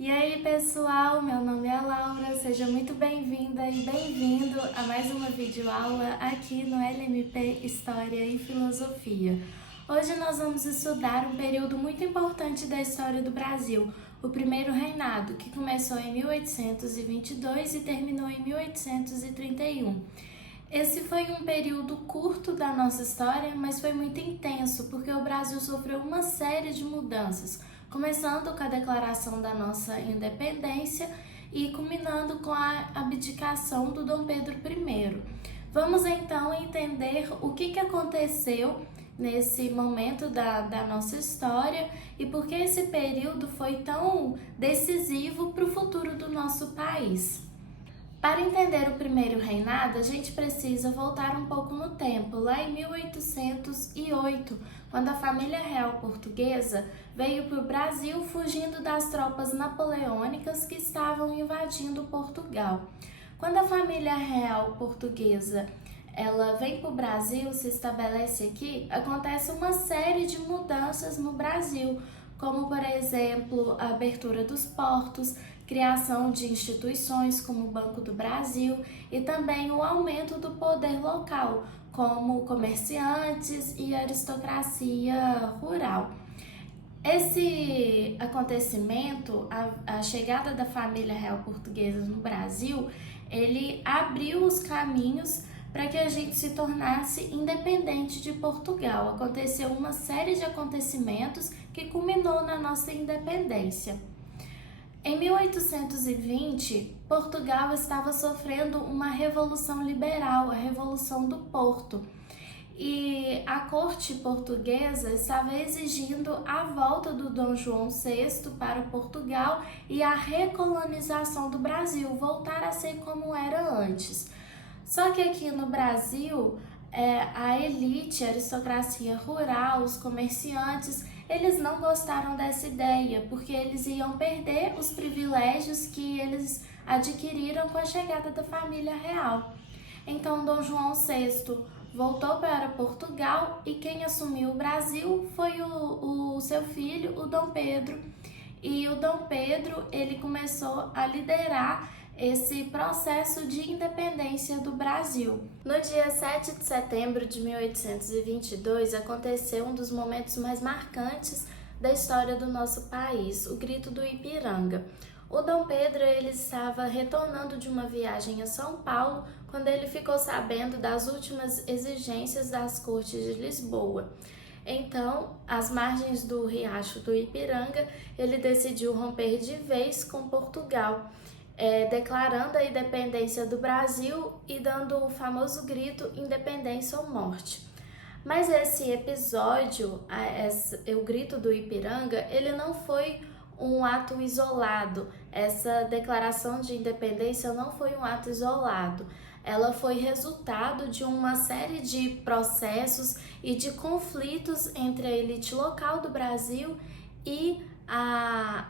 E aí pessoal, meu nome é Laura, seja muito bem-vinda e bem-vindo a mais uma videoaula aqui no LMP História e Filosofia. Hoje nós vamos estudar um período muito importante da história do Brasil, o Primeiro Reinado, que começou em 1822 e terminou em 1831. Esse foi um período curto da nossa história, mas foi muito intenso, porque o Brasil sofreu uma série de mudanças, começando com a declaração da nossa independência e culminando com a abdicação do Dom Pedro I. Vamos então entender o que aconteceu nesse momento da nossa história e por que esse período foi tão decisivo para o futuro do nosso país. Para entender o Primeiro Reinado, a gente precisa voltar um pouco no tempo, lá em 1808, quando a família real portuguesa veio para o Brasil fugindo das tropas napoleônicas que estavam invadindo Portugal. Quando a família real portuguesa ela vem para o Brasil, se estabelece aqui, acontece uma série de mudanças no Brasil, como por exemplo a abertura dos portos, criação de instituições como o Banco do Brasil e também o aumento do poder local, como comerciantes e aristocracia rural. Esse acontecimento, a chegada da família real portuguesa no Brasil, ele abriu os caminhos para que a gente se tornasse independente de Portugal. Aconteceu uma série de acontecimentos que culminou na nossa independência. Em 1820, Portugal estava sofrendo uma revolução liberal, a Revolução do Porto, e a corte portuguesa estava exigindo a volta do Dom João VI para Portugal e a recolonização do Brasil, voltar a ser como era antes. Só que aqui no Brasil, a elite, a aristocracia rural, os comerciantes, eles não gostaram dessa ideia, porque eles iam perder os privilégios que eles adquiriram com a chegada da família real. Então, Dom João VI voltou para Portugal e quem assumiu o Brasil foi o seu filho, o Dom Pedro. E o Dom Pedro, ele começou a liderar esse processo de independência do Brasil. No dia 7 de setembro de 1822, aconteceu um dos momentos mais marcantes da história do nosso país, o Grito do Ipiranga. O Dom Pedro ele estava retornando de uma viagem a São Paulo quando ele ficou sabendo das últimas exigências das cortes de Lisboa. Então, às margens do riacho do Ipiranga, ele decidiu romper de vez com Portugal, declarando a independência do Brasil e dando o famoso grito independência ou morte. Mas esse episódio, o grito do Ipiranga, ele não foi um ato isolado. Essa declaração de independência não foi um ato isolado. Ela foi resultado de uma série de processos e de conflitos entre a elite local do Brasil e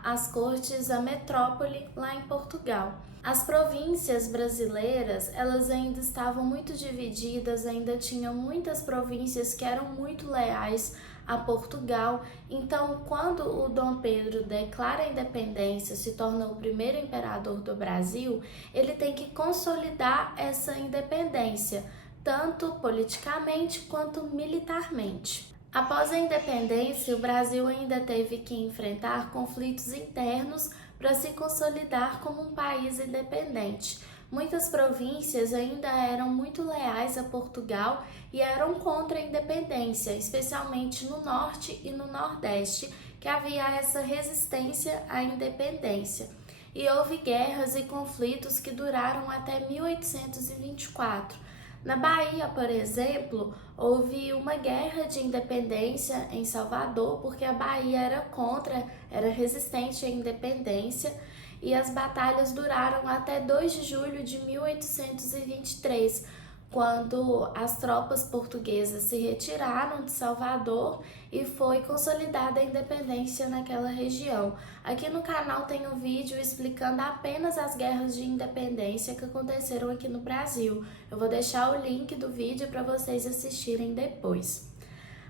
as cortes, a metrópole lá em Portugal. As províncias brasileiras, elas ainda estavam muito divididas, ainda tinham muitas províncias que eram muito leais a Portugal. Então, quando o Dom Pedro declara a independência, se torna o primeiro imperador do Brasil, ele tem que consolidar essa independência, tanto politicamente quanto militarmente. Após a independência, o Brasil ainda teve que enfrentar conflitos internos para se consolidar como um país independente. Muitas províncias ainda eram muito leais a Portugal e eram contra a independência, especialmente no norte e no nordeste, que havia essa resistência à independência. E houve guerras e conflitos que duraram até 1824. Na Bahia, por exemplo, houve uma guerra de independência em Salvador, porque a Bahia era resistente à independência, e as batalhas duraram até 2 de julho de 1823, quando as tropas portuguesas se retiraram de Salvador e foi consolidada a independência naquela região. Aqui no canal tem um vídeo explicando apenas as guerras de independência que aconteceram aqui no Brasil. Eu vou deixar o link do vídeo para vocês assistirem depois.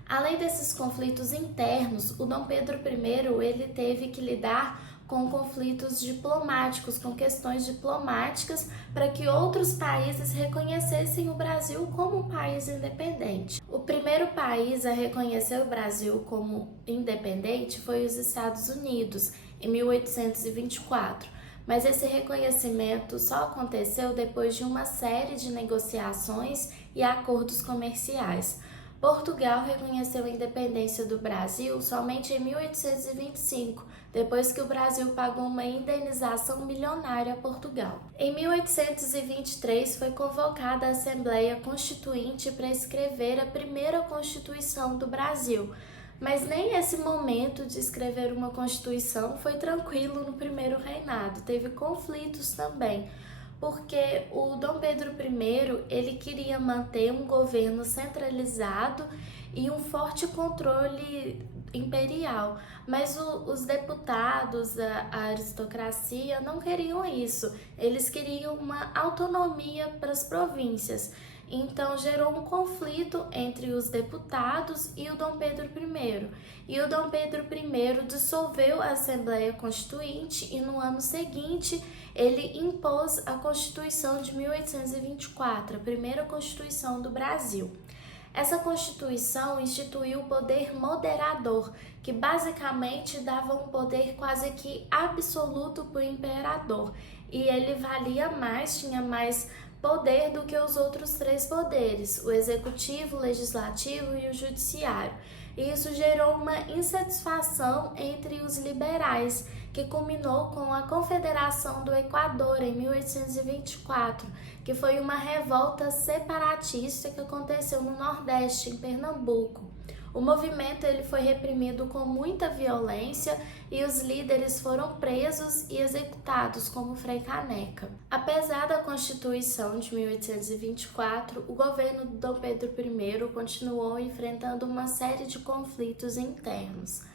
Além desses conflitos internos, o Dom Pedro I ele teve que lidar com conflitos diplomáticos, com questões diplomáticas, para que outros países reconhecessem o Brasil como um país independente. O primeiro país a reconhecer o Brasil como independente foi os Estados Unidos, em 1824. Mas esse reconhecimento só aconteceu depois de uma série de negociações e acordos comerciais. Portugal reconheceu a independência do Brasil somente em 1825, depois que o Brasil pagou uma indenização milionária a Portugal. Em 1823 foi convocada a Assembleia Constituinte para escrever a primeira Constituição do Brasil, mas nem esse momento de escrever uma Constituição foi tranquilo no primeiro reinado, teve conflitos também, porque o Dom Pedro I ele queria manter um governo centralizado e um forte controle imperial, mas os deputados, a aristocracia não queriam isso, eles queriam uma autonomia para as províncias. Então gerou um conflito entre os deputados e o Dom Pedro I. E o Dom Pedro I dissolveu a Assembleia Constituinte e no ano seguinte ele impôs a Constituição de 1824, a primeira Constituição do Brasil. Essa Constituição instituiu o poder moderador, que basicamente dava um poder quase que absoluto para o imperador. E ele valia mais, tinha mais poder do que os outros três poderes, o executivo, o legislativo e o judiciário. E isso gerou uma insatisfação entre os liberais, que culminou com a Confederação do Equador em 1824, que foi uma revolta separatista que aconteceu no Nordeste, em Pernambuco. O movimento ele foi reprimido com muita violência e os líderes foram presos e executados, como Frei Caneca. Apesar da Constituição de 1824, o governo de Dom Pedro I continuou enfrentando uma série de conflitos internos.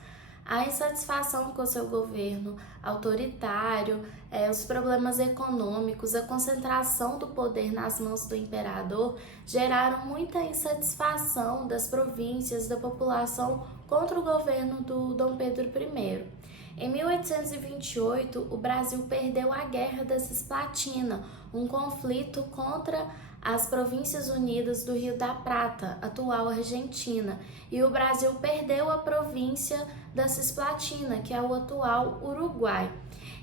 A insatisfação com seu governo autoritário, os problemas econômicos, a concentração do poder nas mãos do imperador geraram muita insatisfação das províncias, da população contra o governo do Dom Pedro I. Em 1828, o Brasil perdeu a Guerra da Cisplatina, um conflito contra as Províncias Unidas do Rio da Prata, atual Argentina, e o Brasil perdeu a província da Cisplatina, que é o atual Uruguai.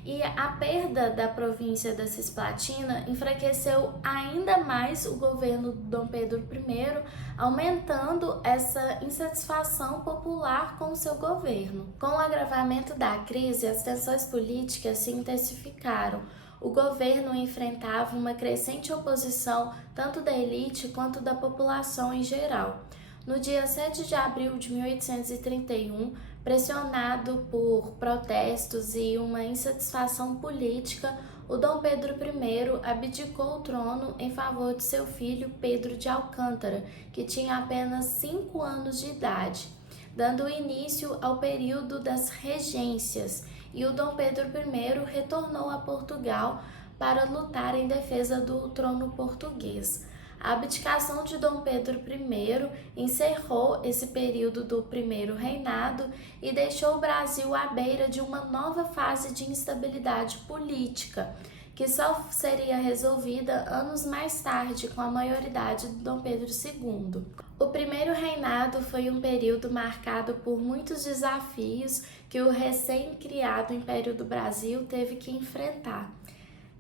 E a perda da província da Cisplatina enfraqueceu ainda mais o governo do Dom Pedro I, aumentando essa insatisfação popular com o seu governo. Com o agravamento da crise, as tensões políticas se intensificaram. O governo enfrentava uma crescente oposição tanto da elite quanto da população em geral. No dia 7 de abril de 1831, pressionado por protestos e uma insatisfação política, o Dom Pedro I abdicou o trono em favor de seu filho Pedro de Alcântara, que tinha apenas 5 anos de idade, dando início ao período das regências, e o Dom Pedro I retornou a Portugal para lutar em defesa do trono português. A abdicação de Dom Pedro I encerrou esse período do primeiro reinado e deixou o Brasil à beira de uma nova fase de instabilidade política, que só seria resolvida anos mais tarde com a maioridade de Dom Pedro II. O primeiro reinado foi um período marcado por muitos desafios que o recém-criado Império do Brasil teve que enfrentar.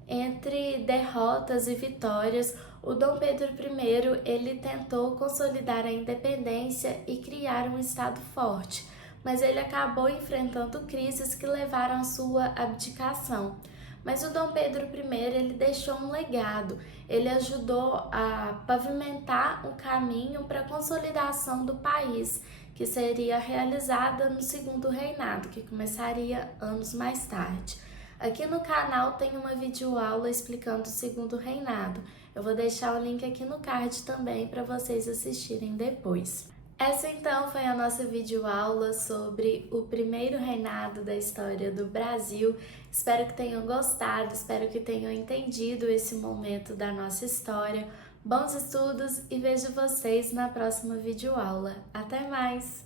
Entre derrotas e vitórias, o Dom Pedro I ele tentou consolidar a independência e criar um Estado forte, mas ele acabou enfrentando crises que levaram à sua abdicação. Mas o Dom Pedro I ele deixou um legado, ele ajudou a pavimentar um caminho para a consolidação do país, que seria realizada no segundo reinado, que começaria anos mais tarde. Aqui no canal tem uma videoaula explicando o segundo reinado. Eu vou deixar o link aqui no card também para vocês assistirem depois. Essa então foi a nossa videoaula sobre o primeiro reinado da história do Brasil. Espero que tenham gostado, espero que tenham entendido esse momento da nossa história. Bons estudos e vejo vocês na próxima videoaula. Até mais!